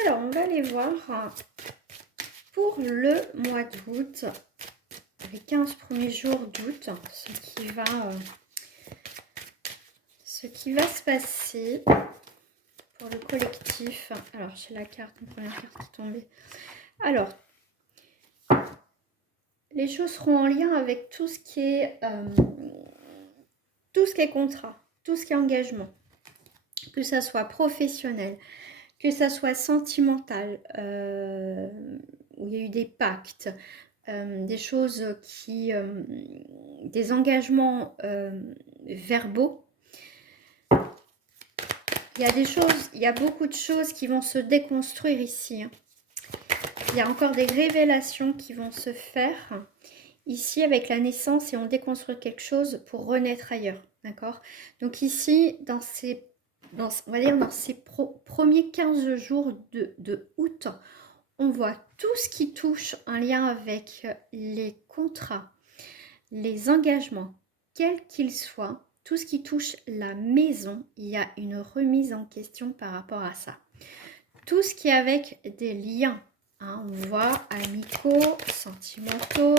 Alors, on va aller voir pour le mois d'août, les 15 premiers jours d'août, ce qui va se passer pour le collectif. Alors, j'ai la première carte qui est tombée. Alors, les choses seront en lien avec tout ce qui est contrat, tout ce qui est engagement, que ça soit professionnel, que ça soit sentimental, où il y a eu des pactes, des choses des engagements verbaux. Il y a beaucoup de choses qui vont se déconstruire ici. Il y a encore des révélations qui vont se faire ici avec la naissance et on déconstruit quelque chose pour renaître ailleurs, d'accord? Donc ici, on va dire dans ces premiers 15 jours de août, on voit tout ce qui touche un lien avec les contrats, les engagements, quels qu'ils soient, tout ce qui touche la maison, il y a une remise en question par rapport à ça. Tout ce qui est avec des liens, on voit amicaux, sentimentaux,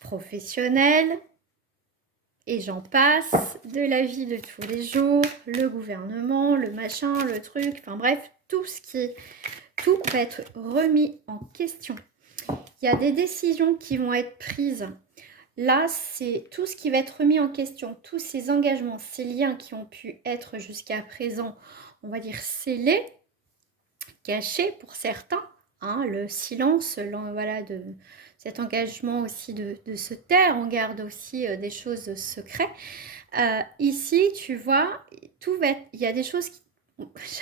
professionnels, et j'en passe, de la vie de tous les jours, le gouvernement, le machin, le truc, enfin bref, tout va être remis en question. Il y a des décisions qui vont être prises. Là, c'est tout ce qui va être remis en question, tous ces engagements, ces liens qui ont pu être jusqu'à présent, on va dire scellés, cachés pour certains, le silence, voilà, de cet engagement aussi de se taire, on garde aussi des choses secrètes. Ici, tu vois, il y a des choses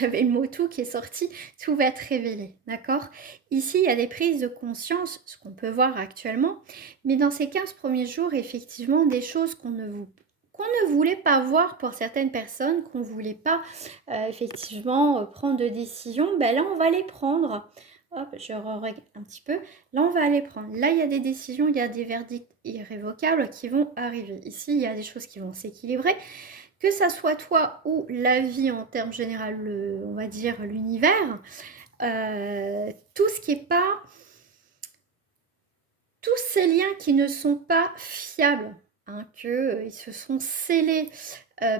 j'avais le mot tout qui est sorti, tout va être révélé, d'accord? Ici, il y a des prises de conscience, ce qu'on peut voir actuellement, mais dans ces 15 premiers jours, effectivement, des choses qu'on ne voulait pas voir pour certaines personnes, qu'on ne voulait pas effectivement prendre de décision, ben là, on va les prendre. Hop, je règle un petit peu. Là, on va les prendre. Là, il y a des décisions, il y a des verdicts irrévocables qui vont arriver. Ici, il y a des choses qui vont s'équilibrer. Que ça soit toi ou la vie en termes général, on va dire l'univers, tout ce qui est pas, tous ces liens qui ne sont pas fiables, qu'ils se sont scellés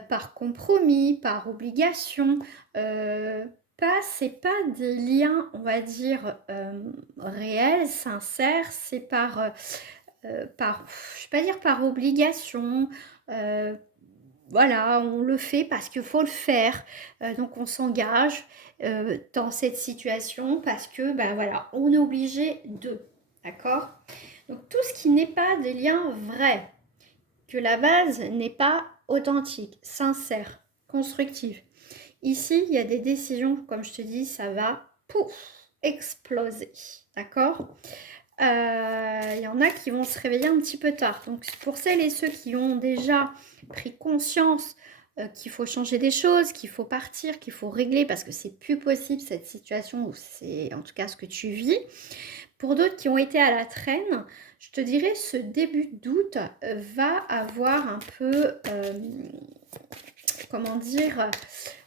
par compromis, par obligation, c'est pas des liens, on va dire, réels, sincères, c'est par, je vais pas dire par obligation, voilà, on le fait parce qu'il faut le faire. Donc on s'engage dans cette situation parce que, ben voilà, on est obligé de. D'accord? Donc tout ce qui n'est pas des liens vrais, que la base n'est pas authentique, sincère, constructive. Ici, il y a des décisions, comme je te dis, ça va, pouf, exploser. D'accord? Il y en a qui vont se réveiller un petit peu tard. Donc pour celles et ceux qui ont déjà pris conscience qu'il faut changer des choses, qu'il faut partir, qu'il faut régler parce que c'est plus possible cette situation où c'est en tout cas ce que tu vis. Pour d'autres qui ont été à la traîne, je te dirais ce début d'août va avoir un peu, comment dire,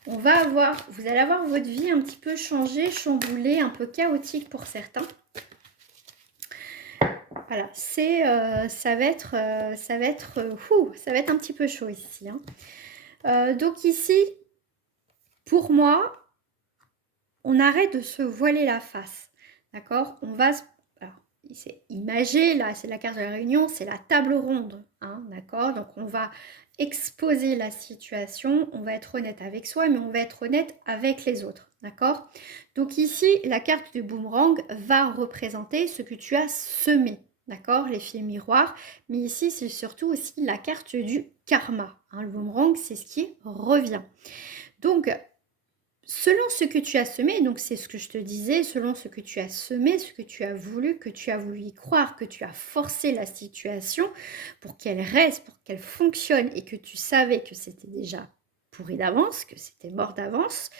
vous allez avoir votre vie un petit peu changée, chamboulée, un peu chaotique pour certains. Voilà, ça va être un petit peu chaud ici. Donc ici, pour moi, on arrête de se voiler la face, d'accord? Alors, c'est imagé, là, c'est la carte de la réunion, c'est la table ronde, d'accord? Donc on va exposer la situation, on va être honnête avec soi, mais on va être honnête avec les autres, d'accord? Donc ici, la carte du boomerang va représenter ce que tu as semé, d'accord, l'effet miroir, mais ici c'est surtout aussi la carte du karma, le boomerang c'est ce qui revient. Donc selon ce que tu as semé, donc c'est ce que je te disais, selon ce que tu as semé, ce que tu as voulu, que tu as voulu y croire, que tu as forcé la situation pour qu'elle reste, pour qu'elle fonctionne et que tu savais que c'était déjà pourri d'avance, que c'était mort d'avance,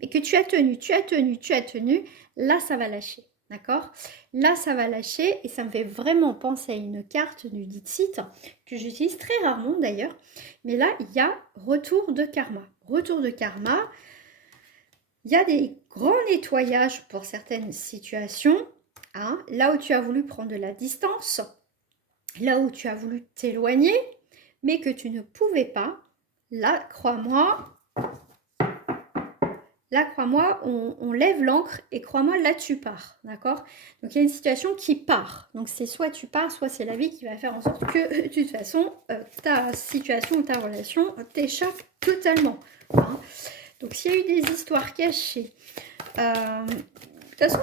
mais que tu as tenu, là ça va lâcher. D'accord? Là, ça va lâcher et ça me fait vraiment penser à une carte du Dixit que j'utilise très rarement d'ailleurs. Mais là, il y a retour de karma. Retour de karma, Il y a des grands nettoyages pour certaines situations. Hein, là où tu as voulu prendre de la distance, là où tu as voulu t'éloigner, mais que tu ne pouvais pas, là, crois-moi, on lève l'ancre et crois-moi, là, tu pars, d'accord? Donc, il y a une situation qui part. Donc, c'est soit tu pars, soit c'est la vie qui va faire en sorte que, de toute façon, ta situation ou ta relation t'échappe totalement. Hein. Donc, s'il y a eu des histoires cachées, de toute façon,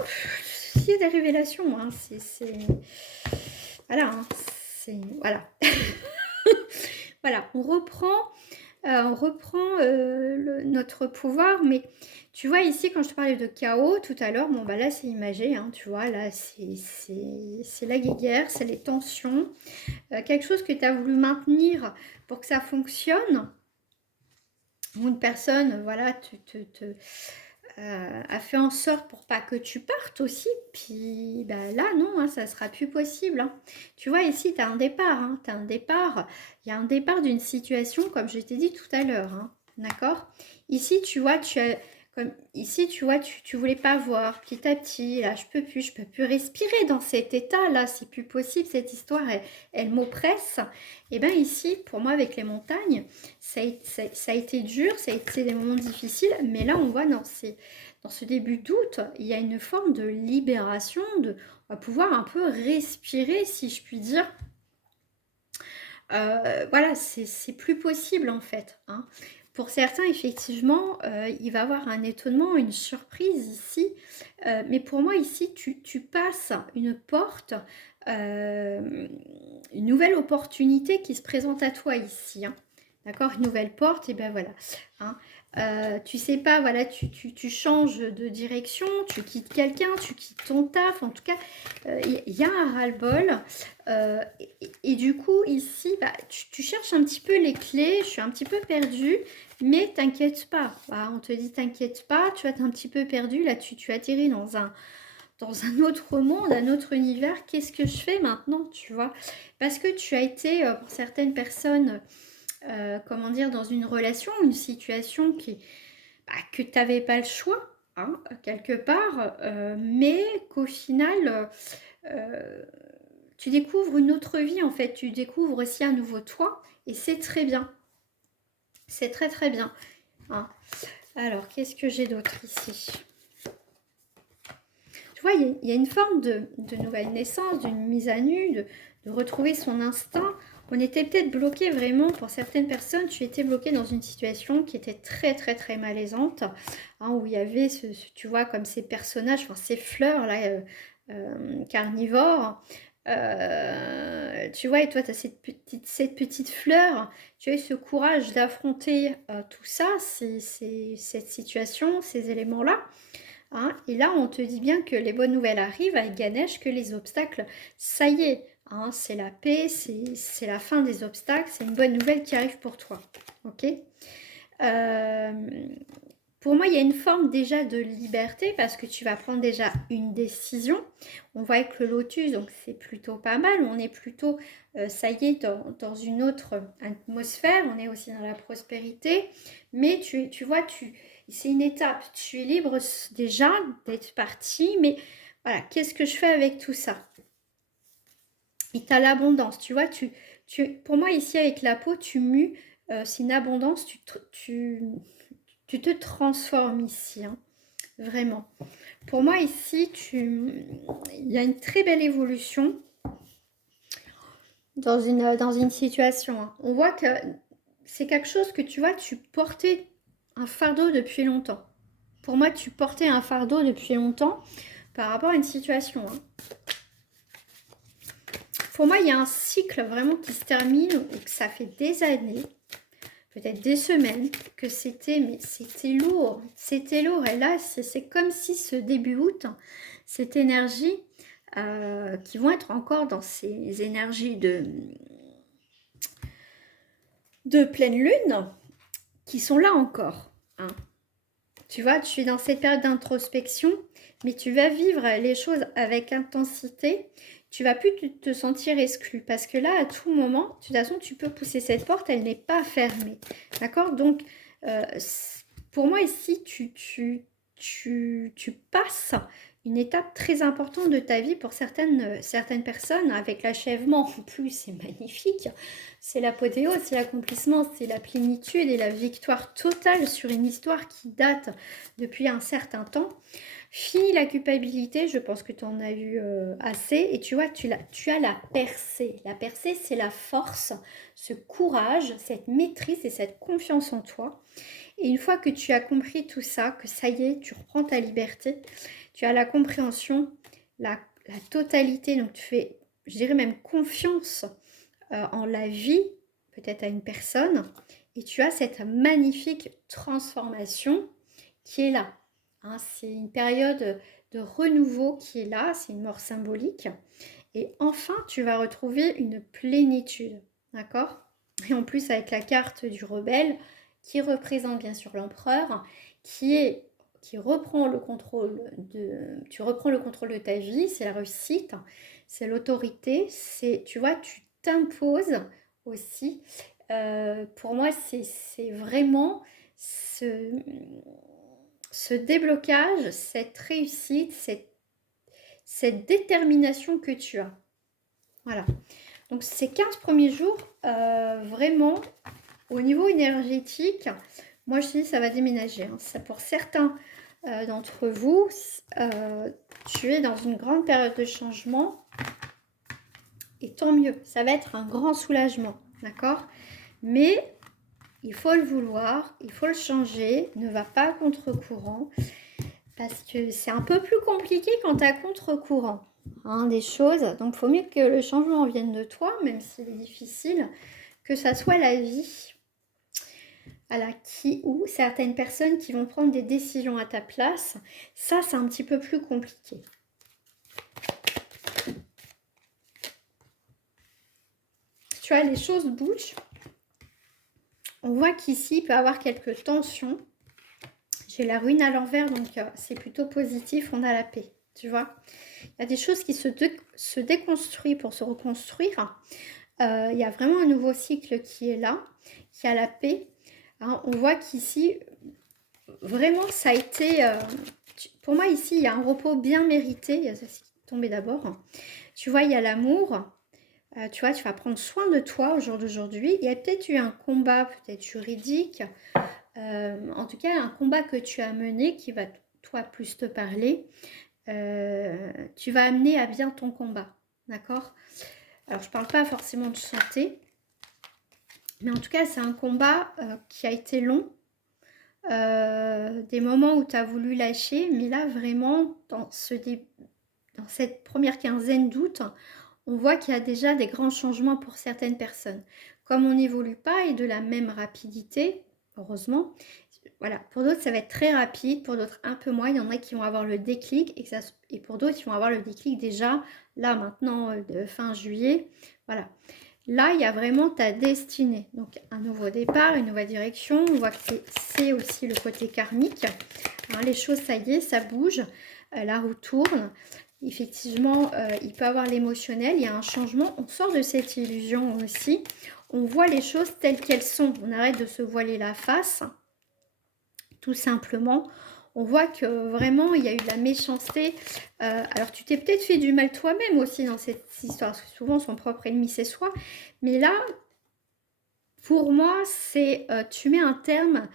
s'il y a des révélations, hein, c'est... Voilà, hein, c'est... Voilà. Voilà, on reprend notre pouvoir, mais tu vois ici, quand je te parlais de chaos tout à l'heure, bon bah là c'est imagé, hein, tu vois, là c'est la guéguerre, c'est les tensions, quelque chose que tu as voulu maintenir pour que ça fonctionne, ou une personne, voilà, a fait en sorte pour pas que tu partes aussi, puis bah, là non, hein, ça sera plus possible. Hein. Tu vois ici, tu as un départ, hein, t'as un départ, il y a un départ d'une situation comme je t'ai dit tout à l'heure, hein, d'accord. Ici tu vois, tu voulais pas voir, petit à petit, là je peux plus respirer dans cet état là, c'est plus possible, cette histoire elle m'oppresse. Et bien ici, pour moi avec les montagnes, ça a été dur, ça a été des moments difficiles, mais là on voit dans ce début d'août, il y a une forme de libération, on va pouvoir un peu respirer, si je puis dire. Voilà, c'est plus possible en fait. Hein. Pour certains, effectivement, il va y avoir un étonnement, une surprise ici. Mais pour moi, ici, tu passes une porte, une nouvelle opportunité qui se présente à toi ici. Hein. D'accord, une nouvelle porte, et ben voilà. Hein. Tu sais pas, voilà, tu changes de direction, tu quittes quelqu'un, tu quittes ton taf, en tout cas, il y a un ras-le-bol. Et du coup, ici, bah, tu cherches un petit peu les clés, je suis un petit peu perdue, mais t'inquiète pas. Voilà, on te dit t'inquiète pas, tu vas être un petit peu perdu, là tu atterris dans un autre monde, un autre univers. Qu'est-ce que je fais maintenant, tu vois? Parce que tu as été, pour certaines personnes, comment dire, dans une relation, une situation que tu n'avais pas le choix, hein, quelque part, mais qu'au final, tu découvres une autre vie en fait, tu découvres aussi un nouveau toi, et c'est très bien, c'est très très bien. Hein. Alors, qu'est-ce que j'ai d'autre ici? Tu vois, il y a une forme de nouvelle naissance, d'une mise à nu, de retrouver son instinct. On était peut-être bloqué vraiment, pour certaines personnes, tu étais bloqué dans une situation qui était très très très malaisante, hein, où il y avait, tu vois, comme ces personnages, enfin ces fleurs là, carnivores. Tu vois, et toi, tu as cette petite fleur, tu as eu ce courage d'affronter tout ça, cette situation, ces éléments-là. Hein, et là, on te dit bien que les bonnes nouvelles arrivent avec Ganesh, que les obstacles, ça y est, hein, c'est la paix, c'est la fin des obstacles, c'est une bonne nouvelle qui arrive pour toi. Ok. Euh, pour moi, il y a une forme déjà de liberté parce que tu vas prendre déjà une décision. On voit avec le lotus, donc c'est plutôt pas mal. On est plutôt, ça y est, dans une autre atmosphère. On est aussi dans la prospérité. Mais tu vois, c'est une étape. Tu es libre déjà d'être parti. Mais voilà, qu'est-ce que je fais avec tout ça? Et tu as l'abondance. Tu vois, pour moi, ici, avec la peau, tu mues. C'est une abondance. Tu te transformes ici, hein, vraiment. Pour moi, ici, il y a une très belle évolution dans une situation. Hein. On voit que c'est quelque chose que tu vois, tu portais un fardeau depuis longtemps. Pour moi, tu portais un fardeau depuis longtemps par rapport à une situation. Hein. Pour moi, il y a un cycle vraiment qui se termine ou que ça fait des années, peut-être des semaines, que mais c'était lourd. C'était lourd. Et là, c'est comme si ce début août, cette énergie, qui vont être encore dans ces énergies de pleine lune, qui sont là encore. Hein. Tu vois, tu es dans cette période d'introspection, mais tu vas vivre les choses avec intensité. Tu vas plus te sentir exclu parce que là, à tout moment, de toute façon, tu peux pousser cette porte, elle n'est pas fermée. D'accord? Donc, pour moi, ici, tu tu passes une étape très importante de ta vie pour certaines personnes. Avec l'achèvement, en plus, c'est magnifique. C'est l'apothéose, c'est l'accomplissement, c'est la plénitude et la victoire totale sur une histoire qui date depuis un certain temps. Fini la culpabilité, je pense que tu en as eu assez. Et tu vois, tu as la percée. La percée, c'est la force, ce courage, cette maîtrise et cette confiance en toi. Et une fois que tu as compris tout ça, que ça y est, tu reprends ta liberté, tu as la compréhension, la totalité, donc tu fais, je dirais même confiance en la vie, peut-être à une personne, et tu as cette magnifique transformation qui est là. Hein, c'est une période de renouveau qui est là, c'est une mort symbolique. Et enfin, tu vas retrouver une plénitude, d'accord? Et en plus, avec la carte du rebelle, qui représente bien sûr l'empereur, qui reprend le contrôle tu reprends le contrôle de ta vie, c'est la réussite, c'est l'autorité, c'est, tu vois, tu t'imposes aussi. Pour moi, c'est vraiment ce déblocage, cette réussite, cette détermination que tu as. Voilà. Donc ces 15 premiers jours, vraiment, au niveau énergétique, moi je dis ça va déménager. Hein. Ça, pour certains d'entre vous, tu es dans une grande période de changement. Et tant mieux, ça va être un grand soulagement. D'accord? Mais il faut le vouloir, il faut le changer, ne va pas à contre-courant. Parce que c'est un peu plus compliqué quand tu es à contre-courant. Hein, des choses. Donc, il faut mieux que le changement vienne de toi, même s'il est difficile, que ça soit la vie. Ou certaines personnes qui vont prendre des décisions à ta place. Ça, c'est un petit peu plus compliqué. Tu vois, les choses bougent. On voit qu'ici, il peut y avoir quelques tensions. J'ai la ruine à l'envers, donc c'est plutôt positif. On a la paix, tu vois. Il y a des choses qui se déconstruisent pour se reconstruire. Il y a vraiment un nouveau cycle qui est là, qui a la paix. Hein, on voit qu'ici, vraiment, ça a été... pour moi, ici, il y a un repos bien mérité. Il y a ça qui est tombé d'abord. Tu vois, il y a l'amour. Tu vois, tu vas prendre soin de toi au jour d'aujourd'hui. Il y a peut-être eu un combat, peut-être juridique. En tout cas, un combat que tu as mené qui va, toi, plus te parler. Tu vas amener à bien ton combat. D'accord ? Alors, je ne parle pas forcément de santé. Mais en tout cas, c'est un combat qui a été long. Des moments où tu as voulu lâcher. Mais là, vraiment, dans cette première quinzaine d'août, on voit qu'il y a déjà des grands changements pour certaines personnes. Comme on n'évolue pas et de la même rapidité, heureusement, voilà, pour d'autres ça va être très rapide, pour d'autres un peu moins. Il y en a qui vont avoir le déclic et pour d'autres ils vont avoir le déclic déjà là maintenant de fin juillet. Voilà. Là, il y a vraiment ta destinée. Donc, un nouveau départ, une nouvelle direction. On voit que c'est aussi le côté karmique. Hein, les choses, ça y est, ça bouge. La roue tourne. Effectivement, il peut y avoir l'émotionnel. Il y a un changement. On sort de cette illusion aussi. On voit les choses telles qu'elles sont. On arrête de se voiler la face. Tout simplement. On voit que vraiment, il y a eu de la méchanceté. Alors, tu t'es peut-être fait du mal toi-même aussi dans cette histoire. Parce que souvent, son propre ennemi, c'est soi. Mais là, pour moi, c'est tu mets un terme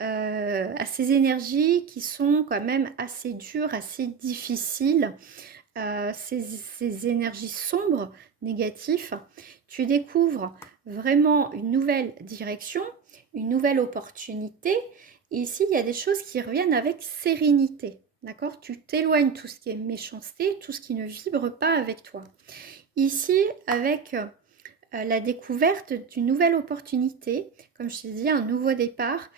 à ces énergies qui sont quand même assez dures, assez difficiles. Ces énergies sombres, négatives. Tu découvres vraiment une nouvelle direction, une nouvelle opportunité. Et ici, il y a des choses qui reviennent avec sérénité. D'accord? Tu t'éloignes tout ce qui est méchanceté, tout ce qui ne vibre pas avec toi. Ici, avec la découverte d'une nouvelle opportunité, comme je t'ai dit, un nouveau départ.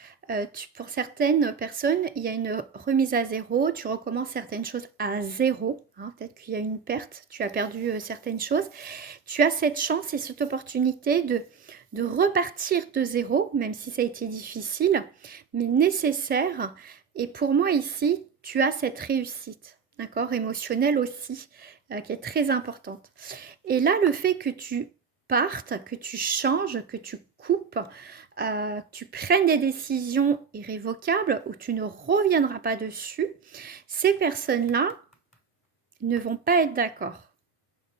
Pour certaines personnes, il y a une remise à zéro, tu recommences certaines choses à zéro. Hein, peut-être qu'il y a une perte, tu as perdu certaines choses. Tu as cette chance et cette opportunité de repartir de zéro, même si ça a été difficile, mais nécessaire. Et pour moi ici, tu as cette réussite, d'accord, émotionnelle aussi, qui est très importante. Et là, le fait que tu partes, que tu changes, que tu coupes, tu prennes des décisions irrévocables où tu ne reviendras pas dessus, ces personnes-là ne vont pas être d'accord.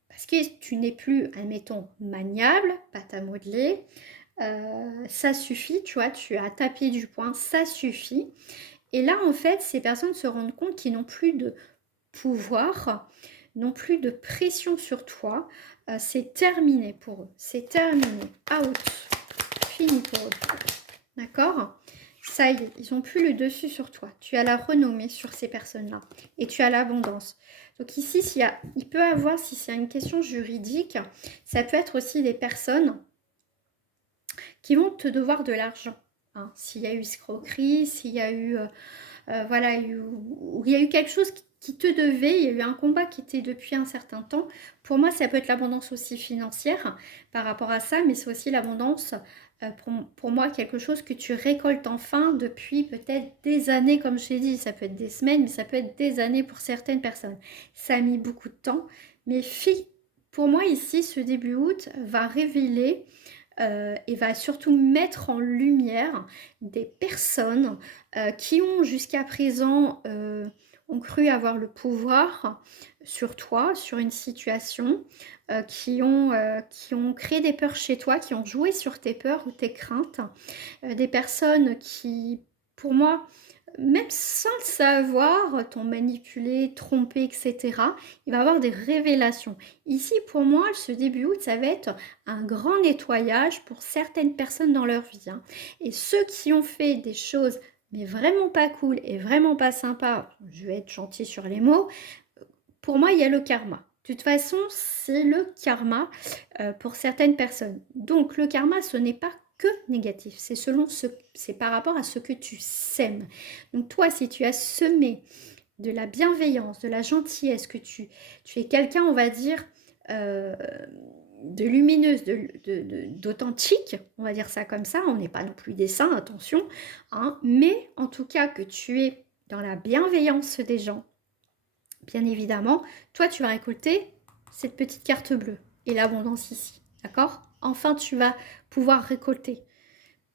Parce que tu n'es plus, admettons, maniable, pâte à modeler, ça suffit, tu vois, tu as tapé du poing, ça suffit. Et là, en fait, ces personnes se rendent compte qu'ils n'ont plus de pouvoir, n'ont plus de pression sur toi. C'est terminé pour eux, c'est terminé, out, fini pour eux. D'accord? Ça y est, ils n'ont plus le dessus sur toi. Tu as la renommée sur ces personnes-là. Et tu as l'abondance. Donc ici, il peut avoir, si c'est une question juridique, ça peut être aussi des personnes qui vont te devoir de l'argent. Hein. S'il y a eu escroquerie, s'il y a eu... voilà, il y a eu quelque chose qui te devait, il y a eu un combat qui était depuis un certain temps. Pour moi, ça peut être l'abondance aussi financière par rapport à ça, mais c'est aussi l'abondance, pour moi, quelque chose que tu récoltes enfin depuis peut-être des années, comme je l'ai dit. Ça peut être des semaines, mais ça peut être des années pour certaines personnes. Ça a mis beaucoup de temps, mais pour moi ici, ce début août va révéler et va surtout mettre en lumière des personnes qui ont jusqu'à présent ont cru avoir le pouvoir sur toi, sur une situation, qui ont créé des peurs chez toi, qui ont joué sur tes peurs ou tes craintes, des personnes qui, pour moi, même sans le savoir, t'ont manipulé, trompé, etc. Il va y avoir des révélations. Ici, pour moi, ce début août, ça va être un grand nettoyage pour certaines personnes dans leur vie. Hein. Et ceux qui ont fait des choses, mais vraiment pas cool et vraiment pas sympa, je vais être gentil sur les mots, pour moi, il y a le karma. De toute façon, c'est le karma pour certaines personnes. Donc, le karma, ce n'est pas que négatif. C'est par rapport à ce que tu sèmes. Donc, toi, si tu as semé de la bienveillance, de la gentillesse, que tu es quelqu'un, on va dire, de lumineuse, d'authentique, on va dire ça comme ça, on n'est pas non plus des saints, attention, hein, mais en tout cas que tu es dans la bienveillance des gens, bien évidemment, toi tu vas récolter cette petite carte bleue et l'abondance ici, d'accord? Enfin, tu vas pouvoir récolter.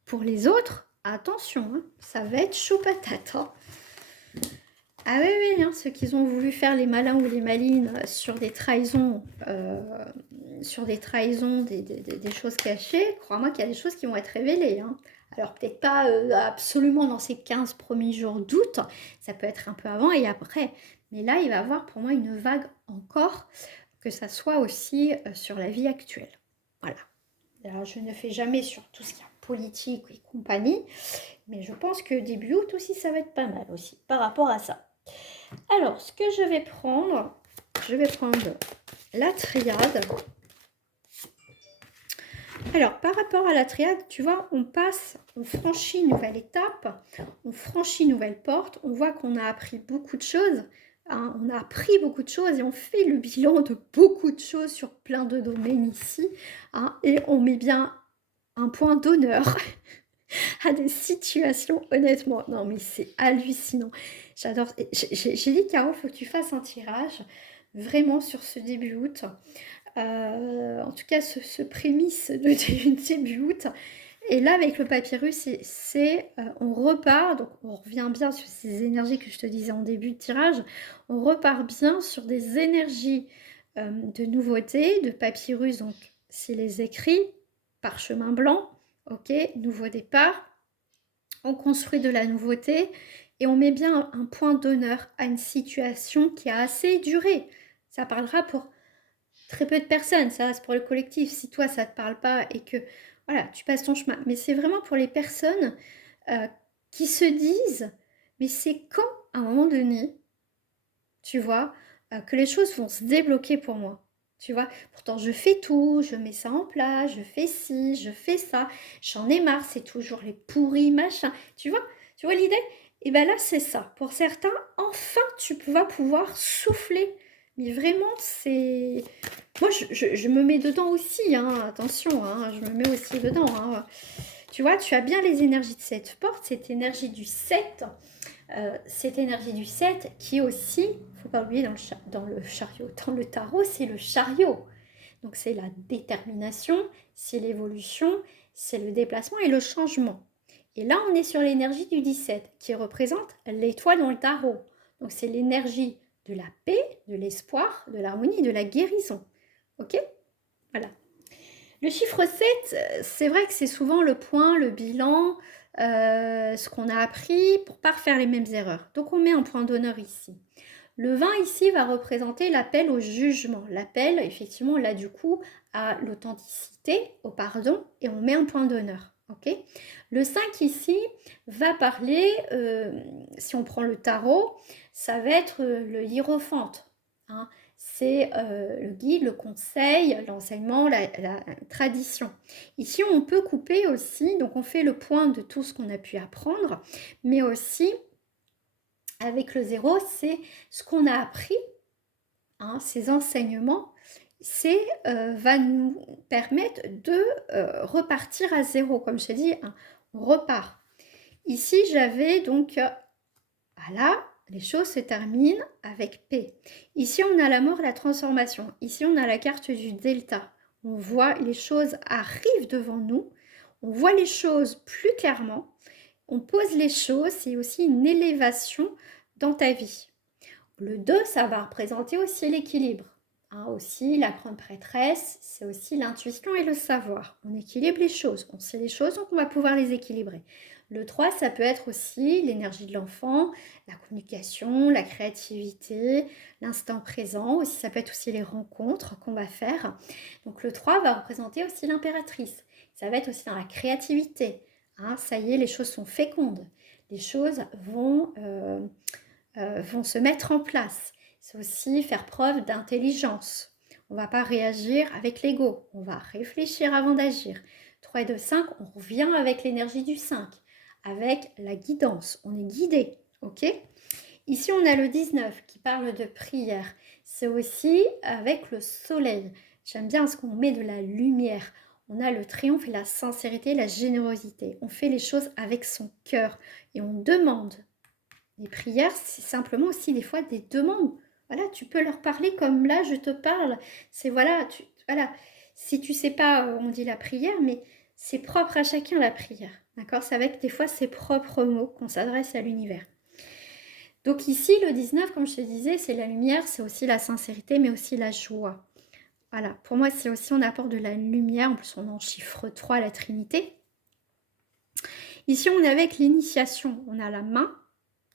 Pour les autres, attention, hein, ça va être chaud patate. Hein. Ah oui, oui, hein, ceux qui ont voulu faire les malins ou les malines sur des trahisons, des choses cachées, crois-moi qu'il y a des choses qui vont être révélées. Hein. Alors peut-être pas absolument dans ces 15 premiers jours d'août, ça peut être un peu avant et après. Mais là, il va y avoir pour moi une vague encore, que ça soit aussi sur la vie actuelle. Voilà. Alors, je ne fais jamais sur tout ce qui est politique et compagnie, mais je pense que début août aussi, ça va être pas mal aussi par rapport à ça. Alors, ce que je vais prendre la triade. Alors, par rapport à la triade, tu vois, on franchit une nouvelle étape, on franchit une nouvelle porte, on voit qu'on a appris beaucoup de choses, hein, on a appris beaucoup de choses et on fait le bilan de beaucoup de choses sur plein de domaines ici, hein, et on met bien un point d'honneur à des situations, honnêtement. Non, mais c'est hallucinant. J'adore. J'ai dit, Caro, il faut que tu fasses un tirage, vraiment, sur ce début août. En tout cas, ce prémisse de début août. Et là, avec le papyrus, on repart, donc on revient bien sur ces énergies que je te disais en début de tirage, on repart bien sur des énergies de nouveauté, de papyrus, donc c'est les écrits, parchemin blanc, ok, nouveau départ, on construit de la nouveauté et on met bien un point d'honneur à une situation qui a assez duré. Ça parlera pour très peu de personnes, ça reste pour le collectif. Si toi, ça ne te parle pas et que voilà, tu passes ton chemin. Mais c'est vraiment pour les personnes qui se disent, mais c'est quand, à un moment donné, tu vois, que les choses vont se débloquer pour moi. Tu vois, pourtant je fais tout, je mets ça en place, je fais ci, je fais ça, j'en ai marre, c'est toujours les pourris, machin. Tu vois l'idée? Et bien là, c'est ça. Pour certains, enfin, tu vas pouvoir souffler. Mais vraiment, c'est... Moi, je me mets dedans aussi, hein, attention, hein, je me mets aussi dedans. Hein. Tu vois, tu as bien les énergies de cette porte, cette énergie du 7, qui aussi, il ne faut pas oublier dans le chariot, dans le tarot, c'est le chariot. Donc c'est la détermination, c'est l'évolution, c'est le déplacement et le changement. Et là, on est sur l'énergie du 17 qui représente l'étoile dans le tarot. Donc, c'est l'énergie de la paix, de l'espoir, de l'harmonie, de la guérison. Ok? Voilà. Le chiffre 7, c'est vrai que c'est souvent le point, le bilan, ce qu'on a appris pour ne pas refaire les mêmes erreurs. Donc, on met un point d'honneur ici. Le 20 ici va représenter l'appel au jugement. L'appel, effectivement, là du coup, à l'authenticité, au pardon, et on met un point d'honneur. Okay, le 5 ici va parler, si on prend le tarot, ça va être le hiérophante. Hein. C'est le guide, le conseil, l'enseignement, la tradition. Ici, on peut couper aussi, donc on fait le point de tout ce qu'on a pu apprendre, mais aussi avec le 0, c'est ce qu'on a appris, hein, ces enseignements, va nous permettre de repartir à 0. Comme je t'ai dit, hein, on repart. Ici, j'avais donc, voilà, les choses se terminent avec P. Ici, on a la mort, la transformation. Ici, on a la carte du delta. On voit les choses arrivent devant nous. On voit les choses plus clairement. On pose les choses, c'est aussi une élévation dans ta vie. Le 2, ça va représenter aussi l'équilibre. Hein, aussi, la grande prêtresse, c'est aussi l'intuition et le savoir. On équilibre les choses, on sait les choses, donc on va pouvoir les équilibrer. Le 3, ça peut être aussi l'énergie de l'enfant, la communication, la créativité, l'instant présent. Aussi, ça peut être aussi les rencontres qu'on va faire. Donc le 3 va représenter aussi l'impératrice. Ça va être aussi dans la créativité. Hein, ça y est, les choses sont fécondes. Les choses vont se mettre en place. C'est aussi faire preuve d'intelligence. On ne va pas réagir avec l'ego. On va réfléchir avant d'agir. 3 et 2, 5, on revient avec l'énergie du 5, avec la guidance. On est guidé, ok? Ici, on a le 19 qui parle de prière. C'est aussi avec le soleil. J'aime bien ce qu'on met de la lumière. On a le triomphe et la sincérité, la générosité. On fait les choses avec son cœur et on demande. Les prières, c'est simplement aussi des fois des demandes. Voilà, tu peux leur parler comme là, je te parle. C'est voilà, voilà. Si tu sais pas, on dit la prière, mais c'est propre à chacun la prière. D'accord? C'est avec des fois ses propres mots qu'on s'adresse à l'univers. Donc ici, le 19, comme je te disais, c'est la lumière, c'est aussi la sincérité, mais aussi la joie. Voilà, pour moi, c'est aussi, on apporte de la lumière. En plus, on en chiffre 3, la Trinité. Ici, on est avec l'initiation. On a la main,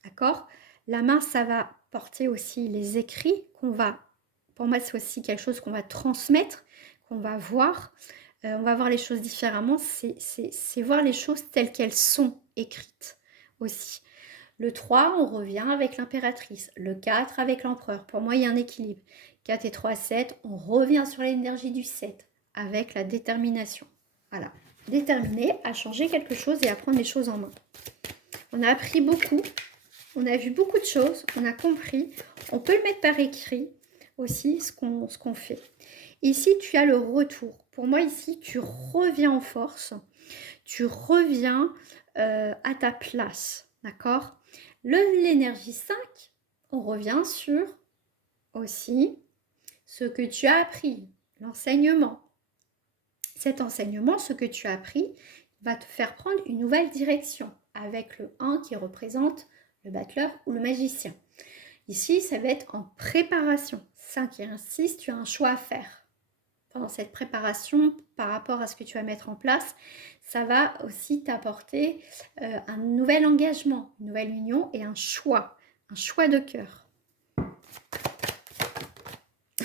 d'accord? La main, ça va porter aussi les écrits qu'on va... Pour moi, c'est aussi quelque chose qu'on va transmettre, qu'on va voir. On va voir les choses différemment. C'est voir les choses telles qu'elles sont écrites aussi. Le 3, on revient avec l'impératrice. Le 4 avec l'empereur. Pour moi, il y a un équilibre. 4 et 3, 7. On revient sur l'énergie du 7 avec la détermination. Voilà. Déterminé à changer quelque chose et à prendre les choses en main. On a appris beaucoup. On a vu beaucoup de choses. On a compris. On peut le mettre par écrit aussi, ce qu'on fait. Ici, tu as le retour. Pour moi, ici, tu reviens en force. Tu reviens à ta place. D'accord? L'énergie 5, on revient sur aussi ce que tu as appris, l'enseignement. Cet enseignement, ce que tu as appris, va te faire prendre une nouvelle direction avec le 1 qui représente le battleur ou le magicien. Ici, ça va être en préparation. 5 et 1, 6, tu as un choix à faire. Pendant cette préparation, par rapport à ce que tu vas mettre en place, ça va aussi t'apporter un nouvel engagement, une nouvelle union et un choix de cœur.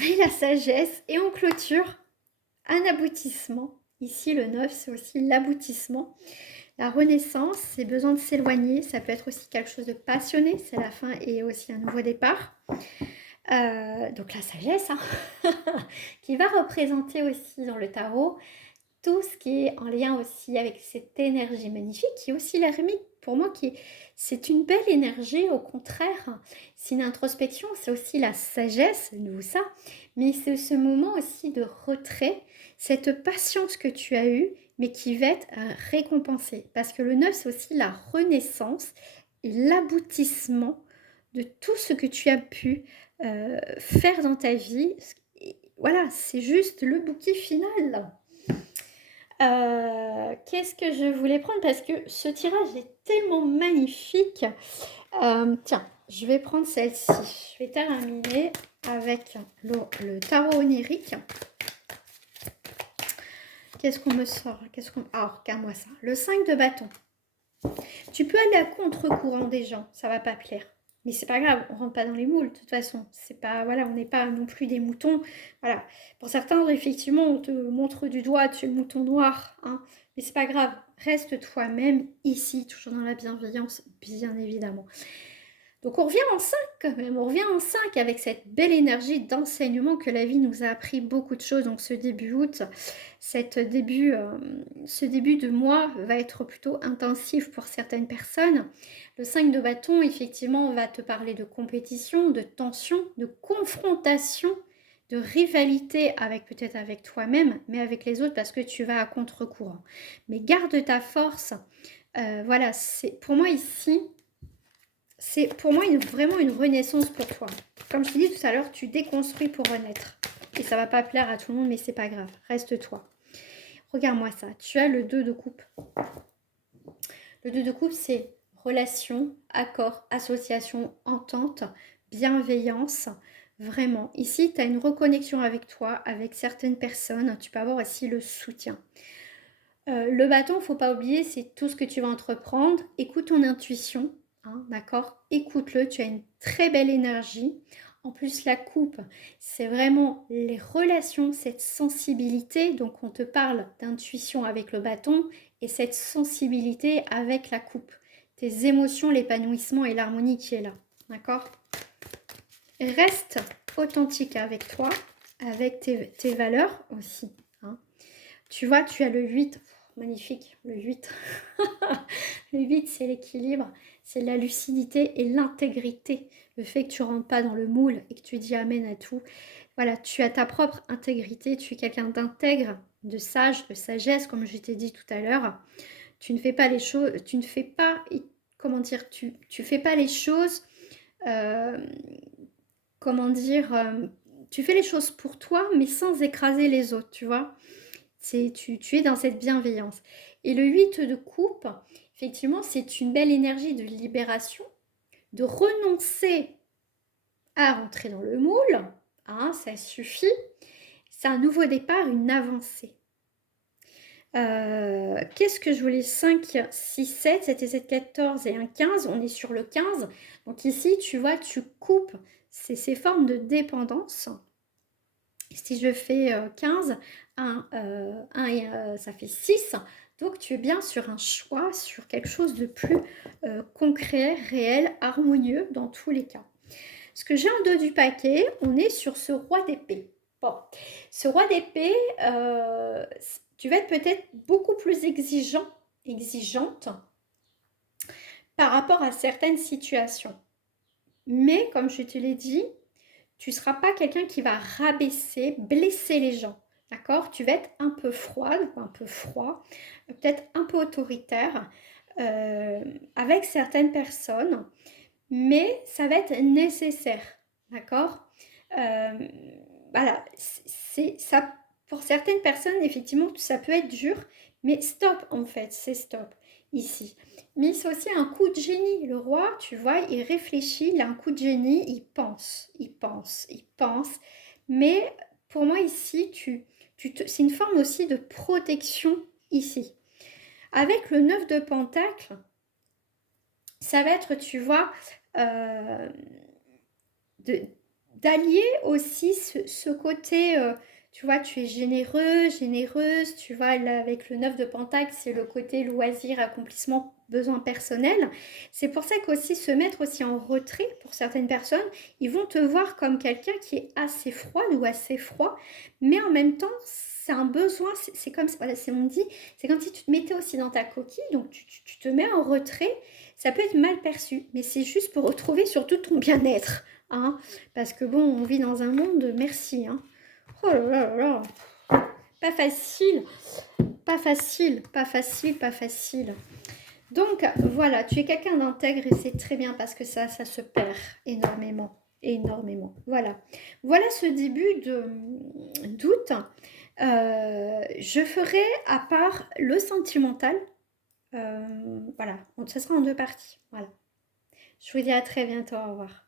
Et la sagesse, et en clôture, un aboutissement. Ici, le 9, c'est aussi l'aboutissement. La renaissance, c'est besoin de s'éloigner. Ça peut être aussi quelque chose de passionné. C'est la fin et aussi un nouveau départ. Donc la sagesse, hein, qui va représenter aussi dans le tarot tout ce qui est en lien aussi avec cette énergie magnifique, qui est aussi l'ermite. Pour moi, c'est une belle énergie, au contraire. C'est une introspection, c'est aussi la sagesse, nous ça, mais c'est ce moment aussi de retrait, cette patience que tu as eue, mais qui va être récompensée. Parce que le 9, c'est aussi la renaissance et l'aboutissement de tout ce que tu as pu faire dans ta vie. Et voilà, c'est juste le bouquet final. Qu'est-ce que je voulais prendre? Parce que ce tirage est tellement magnifique. Tiens, je vais prendre celle-ci. Je vais terminer avec le tarot onirique. Qu'est-ce qu'on me sort? Ah, regarde-moi ça. Le 5 de bâton. Tu peux aller à contre-courant des gens, ça va pas plaire. Mais c'est pas grave, on rentre pas dans les moules, de toute façon. C'est pas, voilà, on n'est pas non plus des moutons. Voilà. Pour certains, effectivement, on te montre du doigt, tu es le mouton noir, hein. Mais c'est pas grave. Reste toi-même ici, toujours dans la bienveillance, bien évidemment. Donc on revient en 5 quand même, on revient en 5 avec cette belle énergie d'enseignement que la vie nous a appris beaucoup de choses. Donc ce début août, ce début de mois va être plutôt intensif pour certaines personnes. Le 5 de bâton, effectivement, va te parler de compétition, de tension, de confrontation, de rivalité avec peut-être avec toi-même, mais avec les autres parce que tu vas à contre-courant. Mais garde ta force. Voilà, c'est pour moi ici... C'est pour moi vraiment une renaissance pour toi. Comme je te dis tout à l'heure, tu déconstruis pour renaître. Et ça va pas plaire à tout le monde, mais c'est pas grave. Reste toi. Regarde-moi ça. Tu as le 2 de coupe. Le 2 de coupe, c'est relation, accord, association, entente, bienveillance. Vraiment. Ici, tu as une reconnexion avec toi, avec certaines personnes. Tu peux avoir aussi le soutien. Le bâton, faut pas oublier, c'est tout ce que tu vas entreprendre. Écoute ton intuition. Hein, d'accord? Écoute-le, tu as une très belle énergie. En plus, la coupe, c'est vraiment les relations, cette sensibilité. Donc, on te parle d'intuition avec le bâton et cette sensibilité avec la coupe. Tes émotions, l'épanouissement et l'harmonie qui est là. D'accord? Reste authentique avec toi, avec tes valeurs aussi. Hein. Tu vois, tu as le 8. Magnifique, le 8. Le 8, c'est l'équilibre, c'est la lucidité et l'intégrité. Le fait que tu ne rentres pas dans le moule et que tu dis amen à tout. Voilà, tu as ta propre intégrité, tu es quelqu'un d'intègre, de sage, de sagesse, comme je t'ai dit tout à l'heure. Tu ne fais pas les choses, tu ne fais pas, comment dire, tu fais pas les choses, comment dire, tu fais les choses pour toi, mais sans écraser les autres, tu vois. Tu es dans cette bienveillance. Et le 8 de coupe, effectivement, c'est une belle énergie de libération, de renoncer à rentrer dans le moule. Hein, ça suffit. C'est un nouveau départ, une avancée. Qu'est-ce que je voulais? 5, 6, 7, c'était 7, 14 et un 15. On est sur le 15. Donc ici, tu vois, tu coupes ces formes de dépendance. Si je fais 15, 1 et ça fait 6. Donc tu es bien sur un choix, sur quelque chose de plus concret, réel, harmonieux dans tous les cas. Ce que j'ai en dos du paquet, on est sur ce roi d'épée. Bon, ce roi d'épée, tu vas être peut-être beaucoup plus exigeante par rapport à certaines situations. Mais comme je te l'ai dit, tu ne seras pas quelqu'un qui va rabaisser, blesser les gens. D'accord? Tu vas être un peu froide, un peu froid, peut-être un peu autoritaire avec certaines personnes, mais ça va être nécessaire. D'accord? Voilà, c'est ça. Pour certaines personnes, effectivement, ça peut être dur, mais stop en fait, c'est stop ici. Mais c'est aussi un coup de génie. Le roi, tu vois, il réfléchit, il a un coup de génie, il pense, il pense, il pense. Mais pour moi ici, c'est une forme aussi de protection ici. Avec le 9 de Pentacle, ça va être, tu vois, d'allier aussi ce côté, tu vois, tu es généreuse, tu vois, là, avec le 9 de Pentacle, c'est le côté loisir, accomplissement, besoin personnel. C'est pour ça qu'aussi se mettre aussi en retrait, pour certaines personnes, ils vont te voir comme quelqu'un qui est assez froid ou assez froid, mais en même temps, c'est un besoin, c'est comme, voilà, on dit, c'est comme si tu te mettais aussi dans ta coquille, donc tu te mets en retrait, ça peut être mal perçu, mais c'est juste pour retrouver surtout ton bien-être. Hein, parce que bon, on vit dans un monde, merci. Hein. Oh là là là là. Pas facile, pas facile, pas facile, pas facile. Donc voilà, tu es quelqu'un d'intègre et c'est très bien parce que ça se perd énormément, énormément. Voilà, voilà ce début d'août. Je ferai à part le sentimental. Voilà, donc ça sera en deux parties. Voilà. Je vous dis à très bientôt. Au revoir.